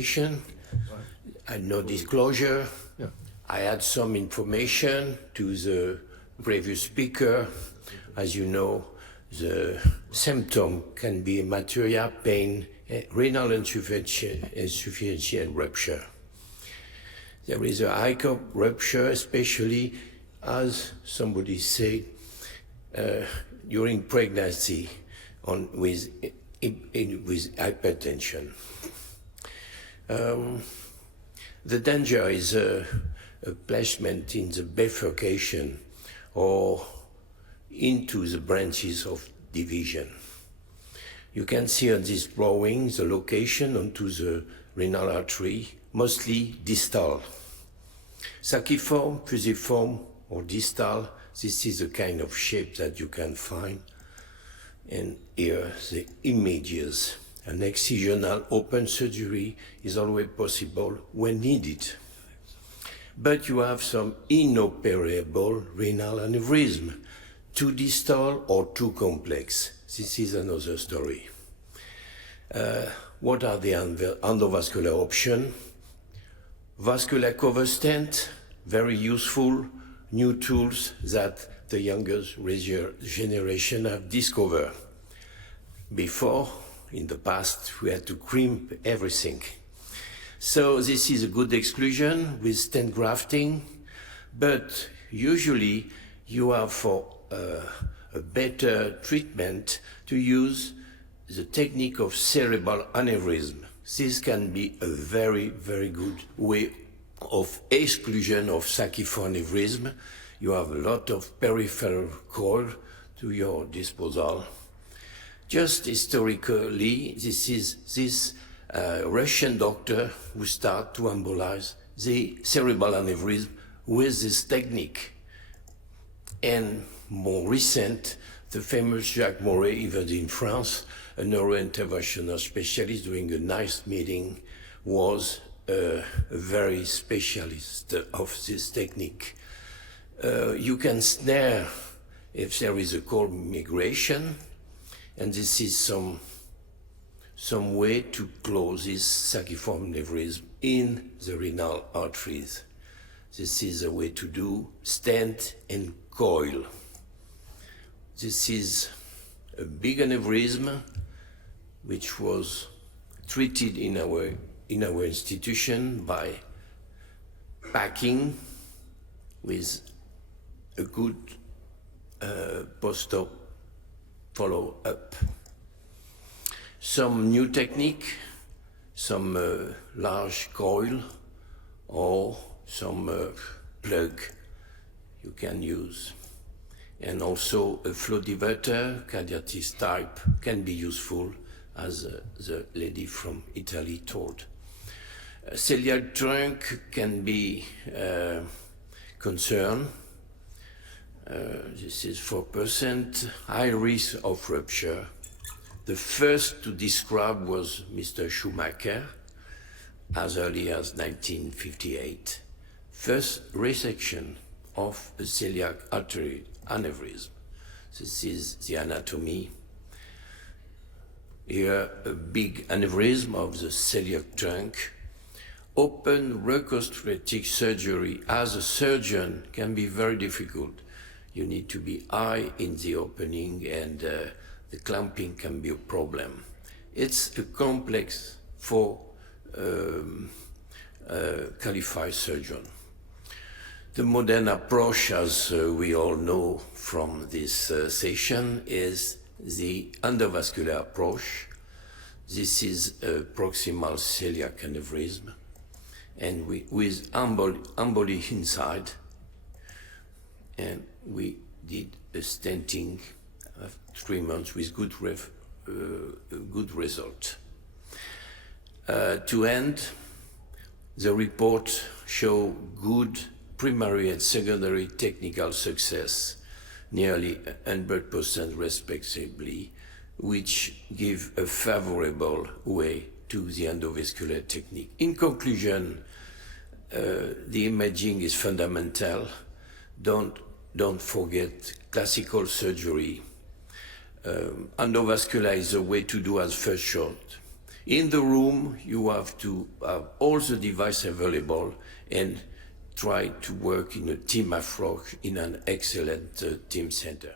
I had no disclosure. Yeah. I had some information to the previous speaker. As you know, the symptom can be hematuria, pain, renal insufficiency, and rupture. There is a high rupture, especially, as somebody said, during pregnancy with hypertension. The danger is a placement in the bifurcation or into the branches of division. You can see on this drawing the location onto the renal artery, mostly distal. Saciform, fusiform, or distal, this is the kind of shape that you can find. And here, the images. An excisional open surgery is always possible when needed. But you have some inoperable renal aneurysm, too distal or too complex. This is another story. What are the endovascular options? Vascular cover stent, very useful, new tools that the younger generation have discovered. Before, in the past, we had to crimp everything. So this is a good exclusion with stent grafting, but usually you have for a better treatment to use the technique of cerebral aneurysm. This can be a very, very good way of exclusion of saciform aneurysm. You have a lot of peripheral coil to your disposal. Just historically, this is this Russian doctor who started to embolize the cerebral aneurysm with this technique. And more recent, the famous Jacques Moret, even in France, a neurointerventional specialist doing a nice meeting, was a very specialist of this technique. You can snare if there is a cold migration, and this is some way to close this saciform aneurysm in the renal arteries. This is a way to do stent and coil. This is a big aneurysm which was treated in our institution by packing with a good post-op follow-up. Some new technique, some large coil or some plug you can use. And also a flow diverter, Cardiatis type, can be useful, as the lady from Italy told. Celiac trunk can be concerned. This is 4%, high risk of rupture. The first to describe was Mr. Schumacher, as early as 1958. First resection of a celiac artery aneurysm. This is the anatomy. Here, a big aneurysm of the celiac trunk. Open reconstructive surgery as a surgeon can be very difficult. You need to be high in the opening, and the clamping can be a problem. It's a complex for a qualified surgeon. The modern approach, as we all know from this session, is the endovascular approach. This is a proximal celiac aneurysm, and with emboli inside, and we did a stenting of 3 months with good result. To end, the report show good primary and secondary technical success, nearly 100% respectively, which give a favorable way to the endovascular technique. In conclusion, the imaging is fundamental. Don't forget classical surgery. Endovascular is a way to do as first shot. In the room, you have to have all the devices available and try to work in a team approach in an excellent team center.